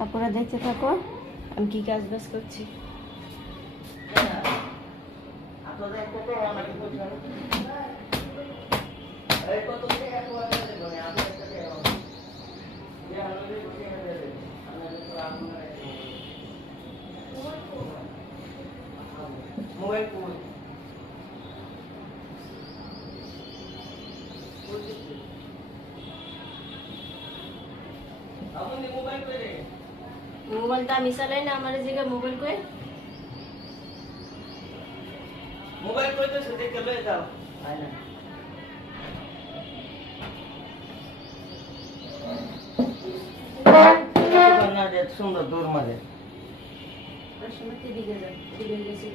তারপরে দেখতে থাকো আমি কি কাজ বাজ করছি। মোবাইল ফোন আপনি মোবাইল করে মোবাইলটা আমি চালাই না, আমার জায়গায় মোবাইল কই? মোবাইল কইতেছে দেখে লয়ে যাও তাই না সুন্দর দূর মাঝে দিকে যান, দিকে গেছি।